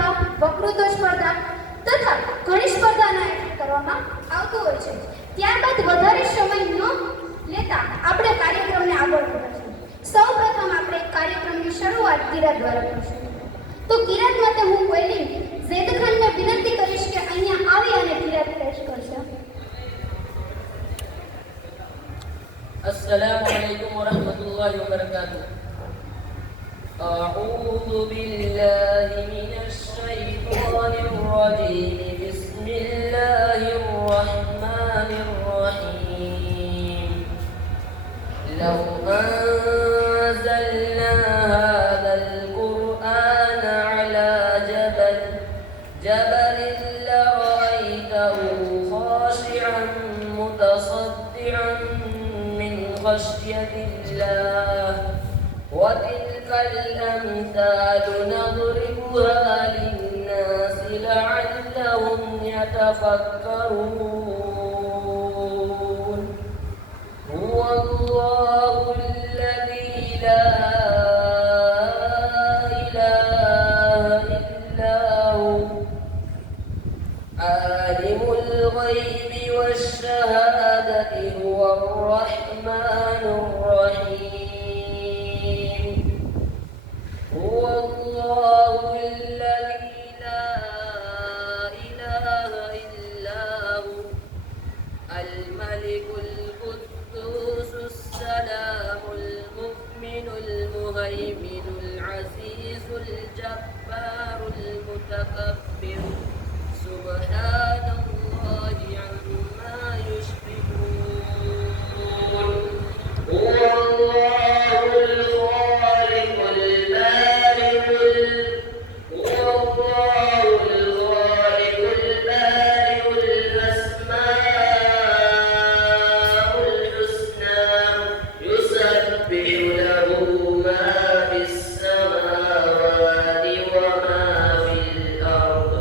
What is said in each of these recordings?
સ્પર્ધા, વક્તૃત્વ સ્પર્ધા તથા ઘણી સ્પર્ધાનું આયોજન કરવામાં આવતું હોય છે. ત્યારબાદ વધારે સમય ન લેતા આપણે કાર્યક્રમને આગળ વધારીશું. સૌપ્રથમ આપણે કાર્યક્રમની શરૂઆત કિરાત દ્વારા કરીશું. તો કિરાત માટે હું પહેલી ઝૈદ ખાનને વિનંતી કરીશ કે અહીંયા આવી અને કિરાત પેશ કરશે. السلام عليكم ورحمة الله وبركاته. أعوذ بالله من الشيطان الرجيم. بسم الله الرحمن الرحيم. لو أنزلنا هذا القرآن على جبل لرأيته خاشعا متصدعا خشية الله وتلك الأمثال نضربها للناس لعلهم يتفكرون. هو الله الذي لا إله إلا هو عالم الغيب والشهادة هو الرحمن الرحيم. هو الله الذي لا إله إلا هو الملك القدوس السلام المؤمن المهيمن العزيز الجبار المتكبر سبحان الله عما يشركون. هو الله الخالق البارئ الأسماء الحسنى يسبح له ما في السماوات وما في الأرض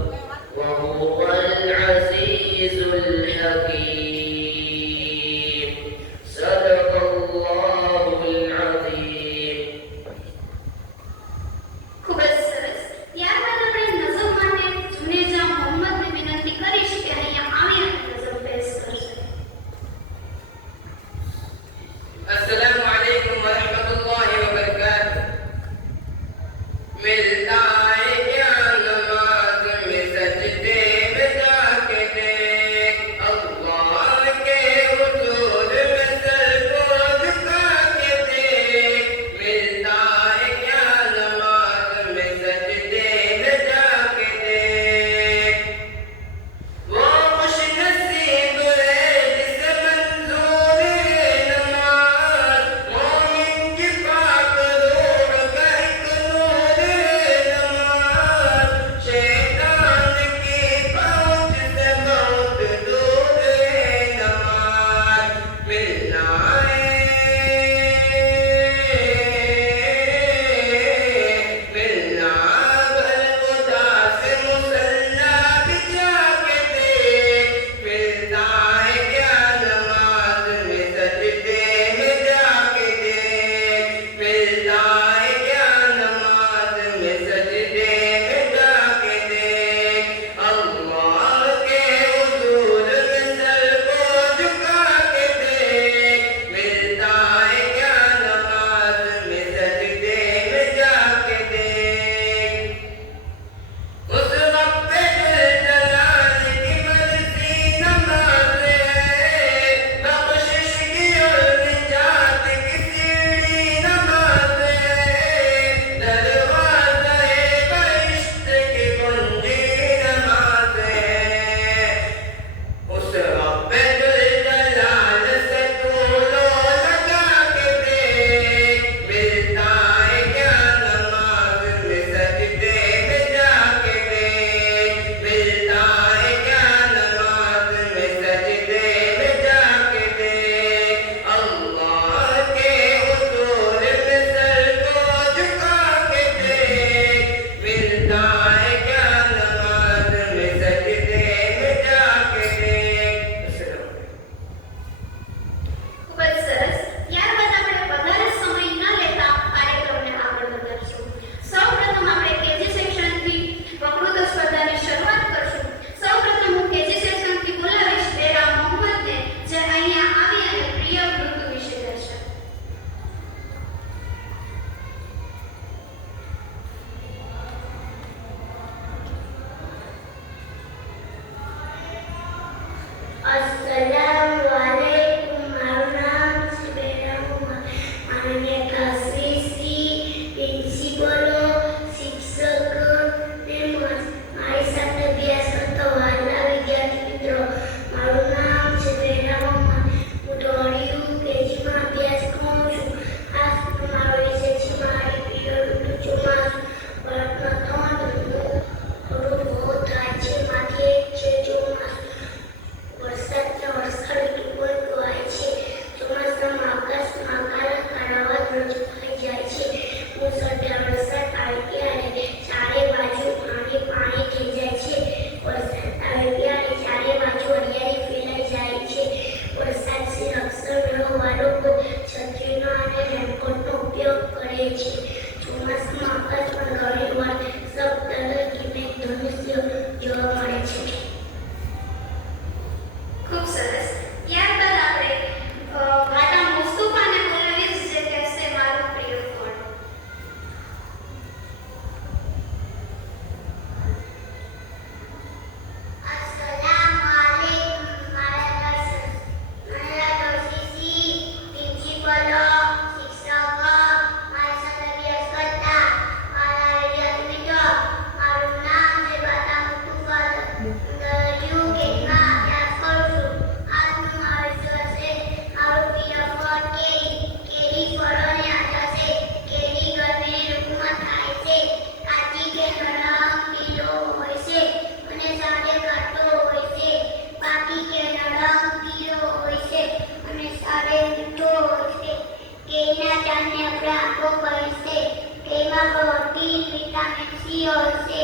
આપણે આપવો પડશે. તેમાં પ્રોટીન, વિટામિન સી હશે.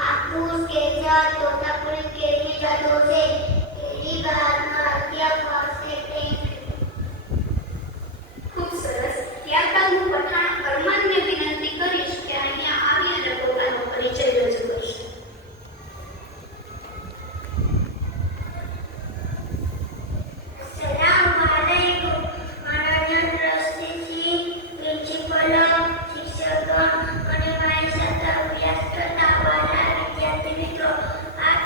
હાફૂસ, કેસર, તોતાપુરી કેરી જાતો છે. કેરી બહારમાં અગિયાર હશે. ખૂબ સરસ. ત્યારબાદ હું પઠાણ અરમાનને વિનંતી કરીશ કે અહીંયા આવી અને પોતાનો પરિચય રજૂ કરશે. Assalamualaikum. Mananya trustee, principal, શિક્ષકો અને મારી સાથે અભ્યાસ કરતા વાલા વિદ્યાર્થી મિત્રો, આપ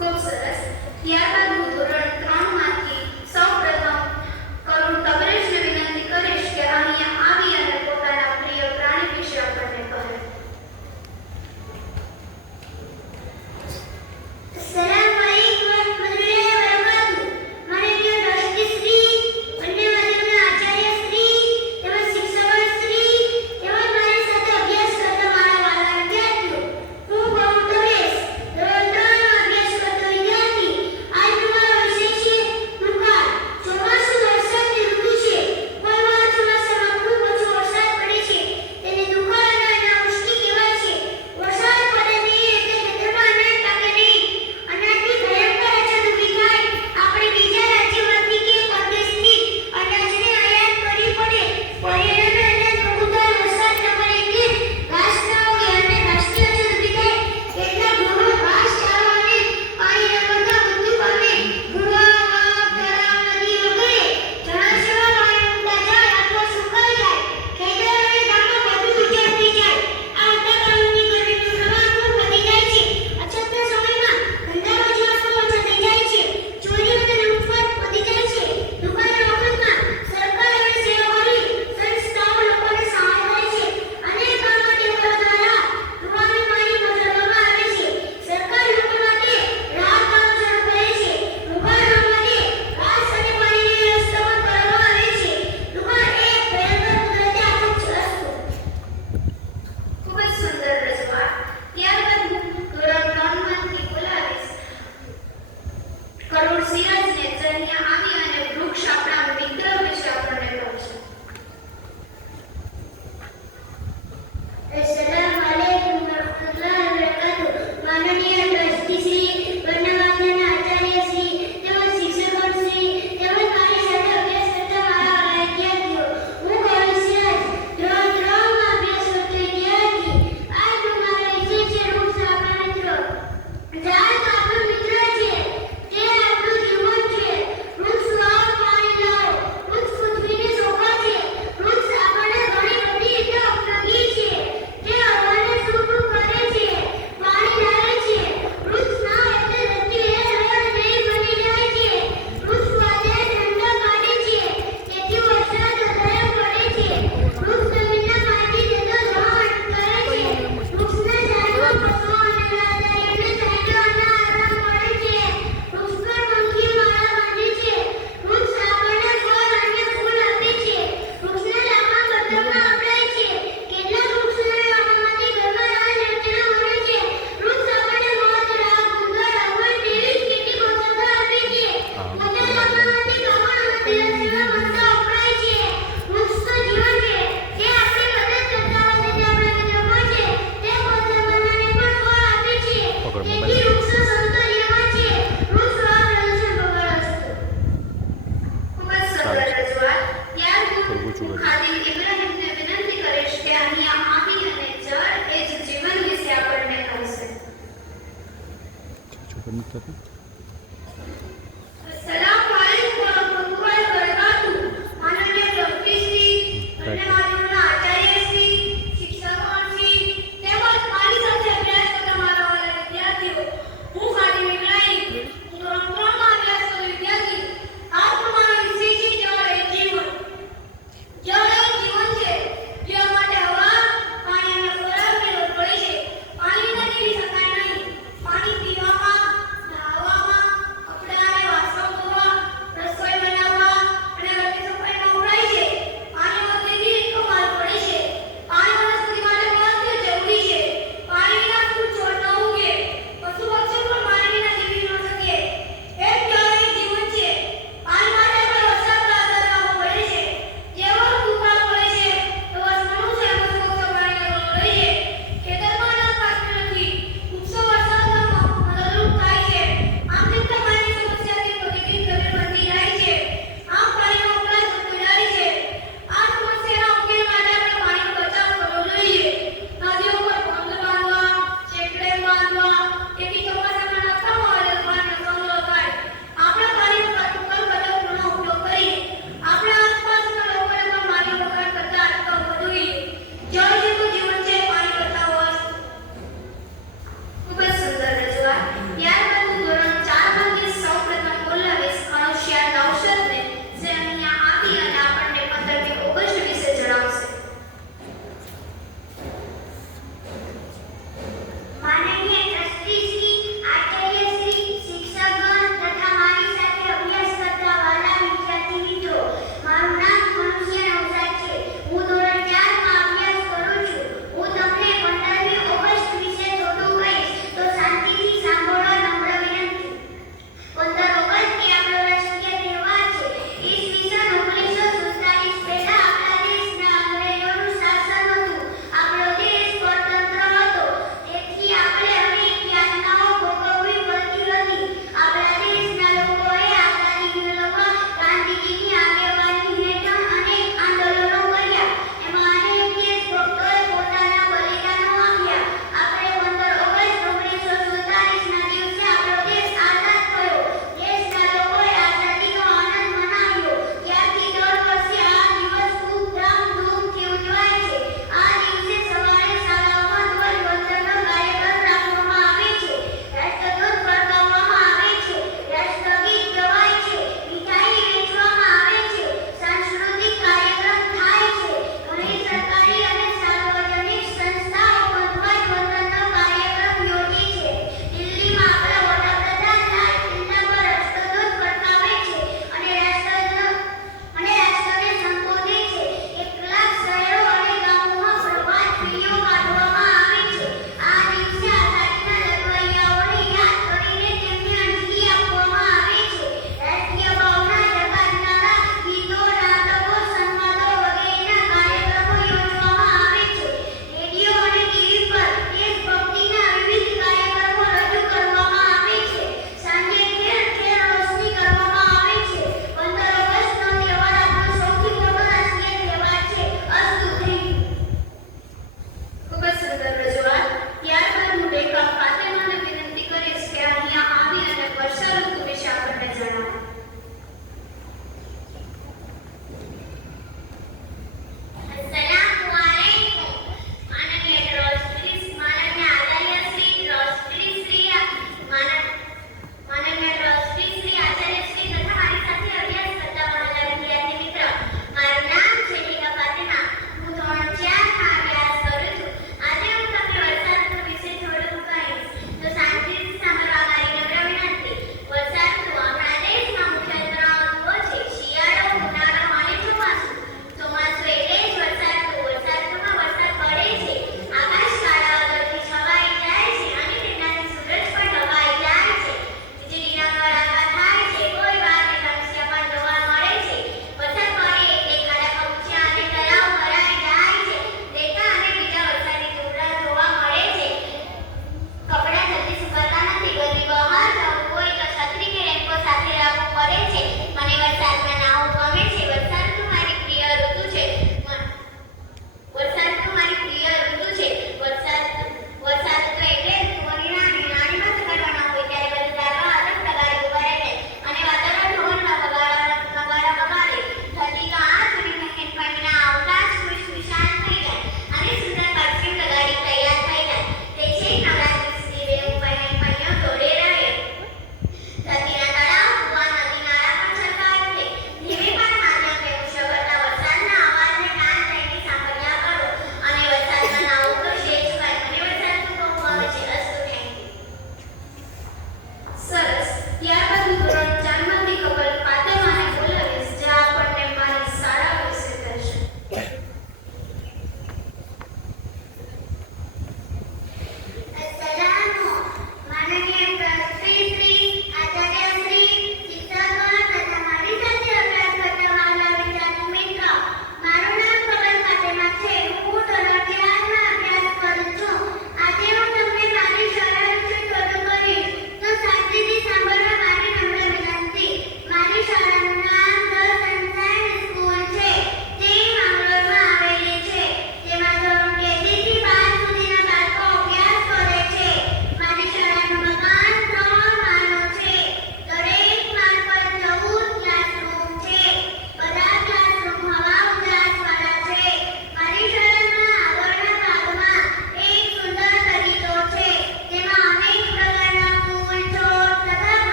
ખૂબ સરસ. ત્યારબાદ હું ધોરણ 3 માંથી સૌપ્રથમ કરુણ તબરેજને વિનંતી કરીશ કે અહીંયા આવી અને પોતાના પ્રિય પ્રાણી વિશે આપણને કહે. अस्सलामुअलैकुम वरहमतुल्लाहि वबरकातुहू. माननीय राष्ट्रश्री, वंदे मातरमના આચાર્ય શ્રી તેમજ શિક્ષકો શ્રી તેમજ મારી સાથે અભ્યાસ કરતા મારા વાલા વિદ્યાર્થીઓ, હું ગૌતમેશ ધોરણ 3 માં અભ્યાસ કરતો વિદ્યાર્થી. આજ મારો વિષય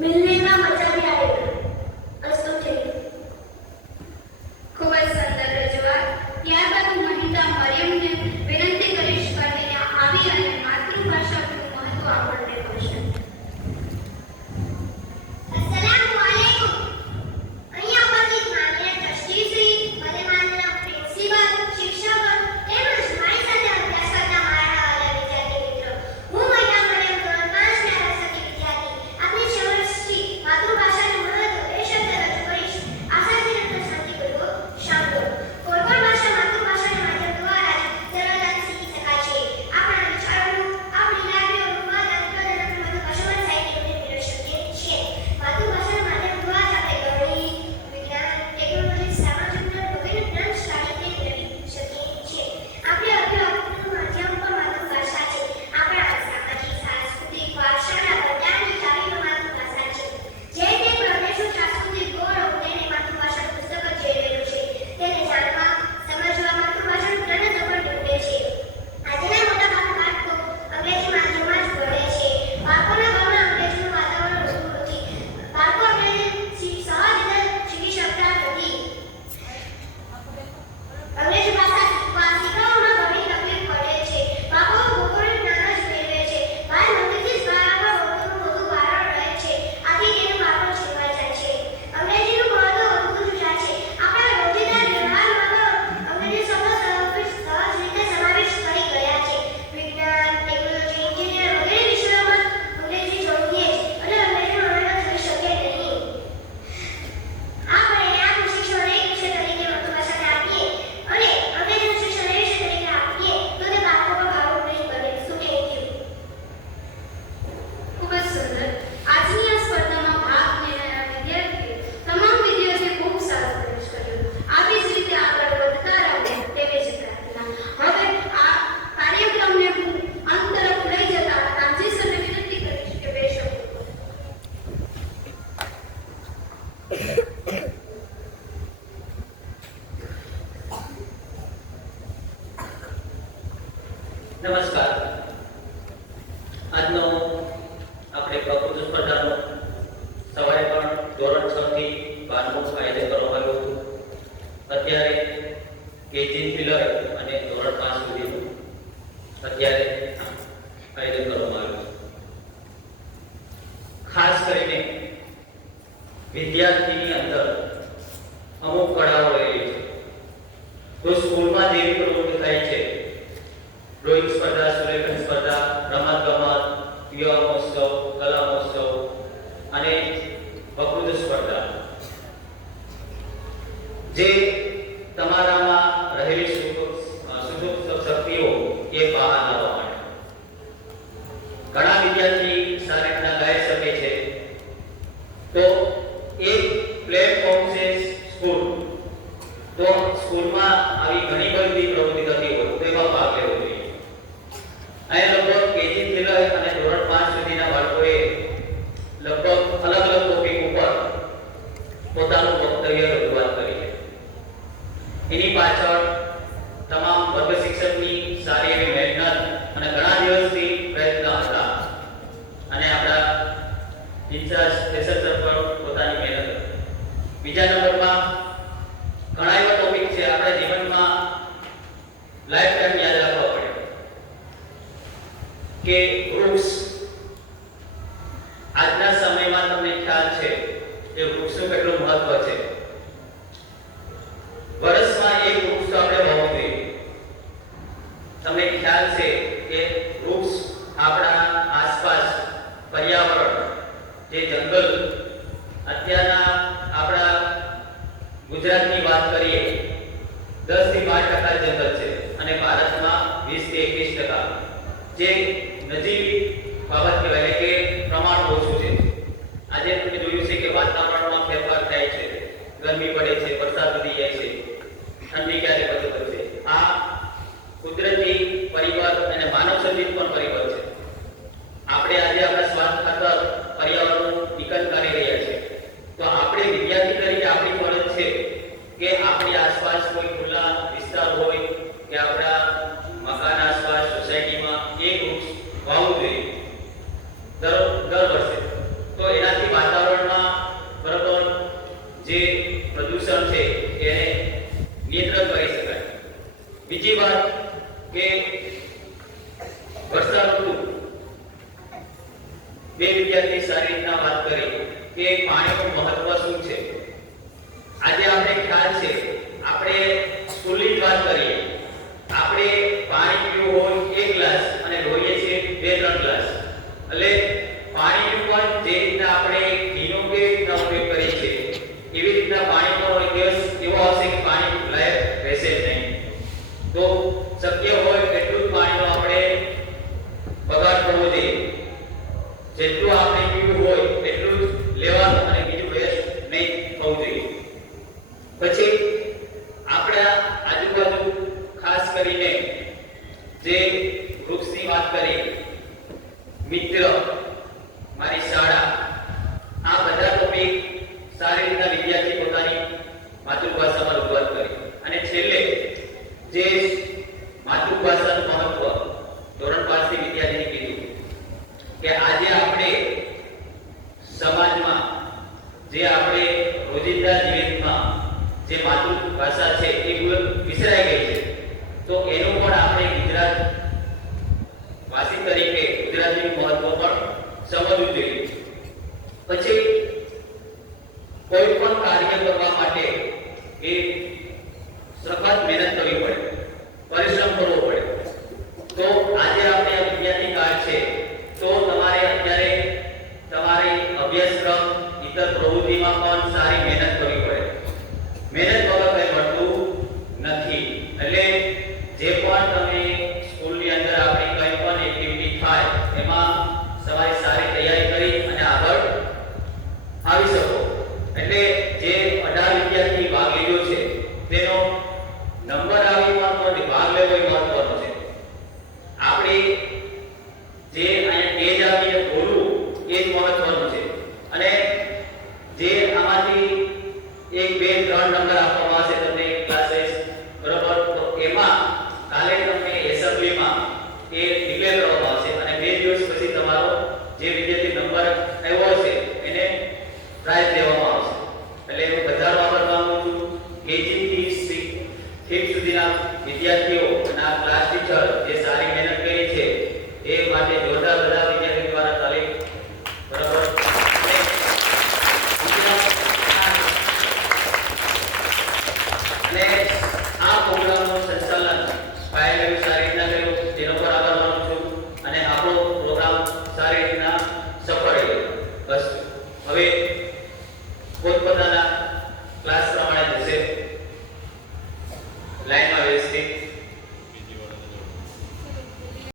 मिलने का मजा भी आएगा। अस्तु ठीक। ખૂબ જ સુંદર રજૂઆત. ત્યારબાદ હું મહિલા મરિયમને વિનંતી કરીશ કે તેને આવી અને માતૃભાષાનું મહત્વ આપણને કહેશે. अस्सलामुअलैकुम। અહીંયા ઉપસ્થિત માનનીય ટ્રસ્ટીશ્રી, મને માનનીય પ્રિન્સિપલ, શિક્ષકો તેમજ મારી સાથે અભ્યાસ કરતા મારા વાલા વિદ્યાર્થી મિત્રો, હું મહિલા મરિયમ ધોરણ 5 ના રસતી વિદ્યાર્થી આપની સમક્ષ માતૃભાષાનું મહત્વ એ શબ્દ રજૂ કરીશ. આશાથી રત્ન શાંતિપૂર્વક સાંભળો. કોઈ પણ ભાષા માતૃભાષાના માધ્યમ દ્વારા જ સરળતાથી શીખી શકાય છે. આપણા વિચારોનું, આપણી લાગણીઓનું મત અને કદરનું માતૃભાષામાં સાહિત્યને મેળવી શકીએ છીએ. માતૃભાષાના માધ્યમ દ્વારા જ આપણે ગણિત, વિજ્ઞાન, ટેકનોલોજી, સામાજિક જ્ઞાન વગેરે જ્ઞાન સાહિત્ય મેળવી શકીએ છીએ. આપણે અભ્યાસનું માધ્યમ પણ માતૃભાષા છે. આપણા સામાજિક, સાંસ્કૃતિક વારસાના બધાની ચાવીઓ માતૃભાષા છે. જે તે પ્રદેશનું સાંસ્કૃતિક ગૌરવ તેને માતૃભાષાનું પુસ્તક જ જેવેલું છે. તેને જાણવા, સમજવા માતૃભાષાનું જ્ઞાન જ પણ ઢૂંઢે છે. આજના મોટાભાગના બાળકો અંગ્રેજી માધ્યમમાં જ ભણે છે. બાળકોના ઘરમાં અંગ્રેજીનું વાતાવરણ હોતું નથી. બાળકો અંગ્રેજી સહજ રીતે શીખી શકતા નથી. અંગ્રેજી ભાષા શીખવામાં ઘણી તકલીફ પડે છે. બાળકો ભૌગોલિક જ્ઞાન જ મેળવે છે. બાળ મગજથી જ ભાષા પર વધુ ભારણ રહે છે. આથી તેનું બાળપણ છીનવાઈ જાય છે. અંગ્રેજીનું મહત્વ વધતું જ જાય છે. આપણા રોજિંદા વ્યવહારમાં અંગ્રેજી શબ્દો સહજ રીતે સમાવિષ્ટ થઈ ગયા છે. વિજ્ઞાન, ટેકનોલોજી, એન્જિનિયર વગેરે વિષયોમાં અંગ્રેજી જોઈએ જ અને અંગ્રેજી વગર થઈ શકે નહીં. આપણે આ શિક્ષણ એક વિષય તરીકે માતૃભાષાને આપીએ અને અંગ્રેજીનું શિક્ષણ એક વિષય તરીકે આપીએ તો તે બાળકો પર ભાવરૂપ નહીં બને. શું કહેવું? ખૂબ જ સુંદર. આજની આ સ્પર્ધામાં ભાગ લેનારા વિદ્યાર્થીઓ, તમામ વિદ્યાર્થીઓએ ખૂબ સારો પ્રયાસ કર્યો. આવી જ રીતે આગળ વધતા રહો તેવી જ પ્રાર્થના. હવે આ કાર્યક્રમને હું અંત તરફ લઈ જતા ટ્રાન્ઝિશનને વિનંતી કરીશ કે બે શબ્દો નમસ્કાર. આજનો આપણે પ્રકૃતિ સ્પર્ધાનો સવારે પણ ધોરણ 6 થી 12નું આયોજન કરવામાં આવ્યું હતું. અત્યારે કેજી થી લઈ અને ધોરણ 5 સુધીનું અત્યારે આયોજન કરવામાં આવ્યું છે. ખાસ કરીને વિદ્યાર્થીની અંદર અમુક કળાઓ રહેલી છે. તો સ્કૂલમાં જેવી પ્રવૃત્તિ થાય છે, ડ્રોઈંગ સ્પર્ધા, સુલેખન સ્પર્ધા, રમત-ગમત, યુવા મહોત્સવ, કલા મહોત્સવ અને વક્તૃત્વ સ્પર્ધા, જે તમારામાં રહેલી સુસુપ્ત શક્તિઓ એ બહાર લાવવા માટે ઘણા વિદ્યાર્થી સારી રીતના ગાઈ શકે છે. તો એક પ્લેટફોર્મ છે સ્કૂલ. તો સ્કૂલમાં આવી ઘણી બધી પ્રવૃત્તિ થતી હોય તો એમાં ભાગ લેવો જોઈએ. અહીંયા લગભગ કેજી થી લઈ અને ધોરણ 5 સુધીના બાળકોએ લગભગ અલગ અલગ ટોપિક ઉપર પોતાનું વક્તવ્ય રજૂઆત કરી છે. એની પાછળ તમામ વર્ગ શિક્ષકની સારી એવી મહેનત અને ઘણા દિવસથી પ્રયત્ન હતા અને આપણા ઇન્ચાર્જ પ્રોફેસર સર પણ પોતાની મહેનત. બીજા નંબરમાં ઘણા એવા ટોપિક છે આપણા જીવનમાં લાઈફ ટાઈમ યાદ રાખવા પડે કે વૃક્ષ. આજના સમયમાં તમને ખ્યાલ છે કે વૃક્ષનું કેટલું મહત્વ છે. વર્ષમાં એક વૃક્ષ તો આપણે વાવવું જોઈએ. તમને ખ્યાલ છે કે વૃક્ષ આપણા આસપાસ પર્યાવરણ, જે જંગલ, અત્યારના આપણા ગુજરાતની વાત કરીએ 10 થી 12% જંગલ છે અને ભારતમાં 20 થી 21%, જે નજીવી બાબત કહેવાય કે પ્રમાણ ઓછું છે. આજે તમે જોયું છે કે વાતાવરણમાં ફેરફાર થાય છે, ગરમી પડે છે, વરસાદ વધી જાય છે, ઠંડી ક્યારે વધુ છે. આ કુદરતી પરિબળ અને માનવ સર્જિત પણ પરિબળ છે. આપણે આજે આપણા સ્વાર્થ ખાતર પર્યાવરણનું વિકન કરી રહ્યા છીએ. તો આપણે વિદ્યાર્થી તરીકે આપણી ફરજ છે કે આપણી આસપાસ કોઈ ખુલ્લા વિસ્તાર હોય કે આપણા મકાન આસપાસ સોસાયટીમાં એક વૃક્ષ વાવવું જોઈએ. બીજી વાત કે વર્ષા ઋતુ બે વિદ્યાર્થી સારી રીતના વાત કરી કે પાણીનું મહત્વ શું છે. આજે આપણે ખ્યાલ છે, આપણે સ્કૂલની જ વાત કરીએ, આપણે પાણી પીવું હોય 1 ગ્લાસ અને જોઈએ છીએ 2-3 ગ્લાસ. એટલે પાણીનું પણ જે રીતના આપણે ઘીનો કે રીતના ઉપયોગ કરીએ છીએ એવી રીતના પાણી પણ એક દિવસ એવો આવશે કે પાણી લાયક રહેશે જ નહીં. તો શક્ય હોય એટલું જ પાણીનો આપણે બગાડ કરવો જોઈએ. જેટલું આપણે પીવું હોય એટલું જ લેવાનું અને બીજું વેસ્ટ નહીં થવું જોઈએ. પછી આપણા આજુબાજુ ખાસ કરીને જે વૃક્ષની વાત કરી, મિત્ર, મારી શાળા, આ બધા ટોપિક સારી રીતના વિદ્યાર્થી પોતાની માતૃભાષામાં રજૂઆત કરી. અને છેલ્લે જે માતૃભાષાનું મહત્વ ધોરણ 5 થી વિદ્યાર્થીને કીધું કે આજે આપણે સમાજમાં જે આપણે રોજિંદા જીવનમાં જે માતૃભાષા છે એ વિસરાઈ ગઈ છે. તો એનું પણ આપણે ગુજરાત વાસી તરીકે ગુજરાતીનું મહત્વ પણ સમજવું જોઈએ. પછી કોઈ પણ કાર્ય કરવા માટે એ સખત મહેનત કરવી પડે, પરિશ્રમ કરવો પડે. તો આજે આપણે આ વિદ્યાર્થી કાર્ડ છે, તો તમારે અત્યારે તમારી અભ્યાસક્રમ ઇતર પ્રવૃત્તિમાં પણ સારી મહેનત કરવી પડે. મહેનત વગર કંઈ મળતું નથી. એટલે જે પણ તમે સ્કૂલની અંદર આપણી કંઈ પણ એક્ટિવિટી થાય એમાં તમારી સારી તૈયારી કરી અને આગળ આવી શકો. એટલે જે 18 વિદ્યાર્થી ભાગ લીધો છે તેનો નંબર આવી મહત્વનો, ભાગ લેવો એ મહત્વનો છે. આપણે જે અહીંયા તેજ આપીને બોલવું એ જ મહત્વનું છે. અને જે આમાંથી 1, 2, 3 નંબર